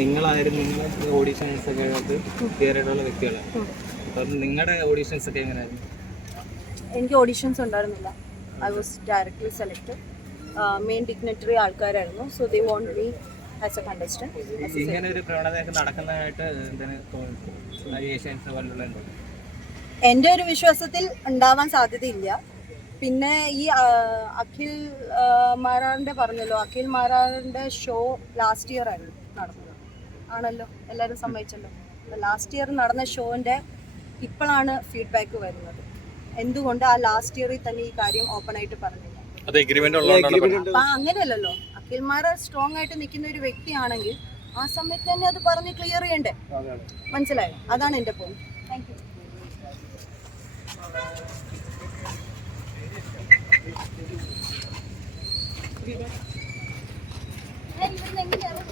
നിങ്ങളുടെ ഓഡീഷൻസ് ഒക്കെ വ്യക്തികളാണ്. അപ്പം നിങ്ങളുടെ ഓഡീഷൻസ് ഒക്കെ എങ്ങനെയായിരുന്നു? എനിക്ക് ഓഡീഷൻസ് ഉണ്ടായിരുന്നില്ല. I was directly select main dignitary ആൾക്കാരായിരുന്നു. So they want me as a contestant ഇങ്ങനെ ഒരു പ്രവണതയൊക്കെ നടക്കുന്നതായിട്ട് എന്തിന് തോന്നുന്നു? ഏഷ്യൻസ് പോലുള്ള എന്റെ ഒരു വിശ്വാസത്തിൽ ഉണ്ടാവാൻ സാധ്യതയില്ല. പിന്നെ ഈ അഖിൽ മാറാറിന്റെ മാരാറിന്റെ പറഞ്ഞല്ലോ. അഖിൽ മാരാറിന്റെ ഷോ ലാസ്റ്റ് ഇയർ ആയിരുന്നു നടന്നത്. ആണല്ലോ എല്ലാവരും സമ്മതിച്ചല്ലോ. ലാസ്റ്റ് ഇയർ നടന്ന ഷോന്റെ ഇപ്പോഴാണ് ഫീഡ്ബാക്ക് വരുന്നത്. എന്തുകൊണ്ട് ആ ലാസ്റ്റ് ഇയറിൽ തന്നെ ഈ കാര്യം ഓപ്പൺ ആയിട്ട് പറഞ്ഞില്ല? അത് എഗ്രിമെന്റ് ഉള്ളതുകൊണ്ടാണ് അപ്പൊ അങ്ങനെയല്ലല്ലോ. അഖിൽ മാരാർ സ്ട്രോങ് ആയിട്ട് നിൽക്കുന്ന ഒരു വ്യക്തിയാണെങ്കിൽ ആ സമയത്ത് തന്നെ അത് പറഞ്ഞ് ക്ലിയർ ചെയ്യണ്ടേ? മനസ്സിലായോ? അതാണ് എന്റെ പോയിന്റ് താങ്ക് യു ഇവിടുന്ന് എങ്ങനെയാണ്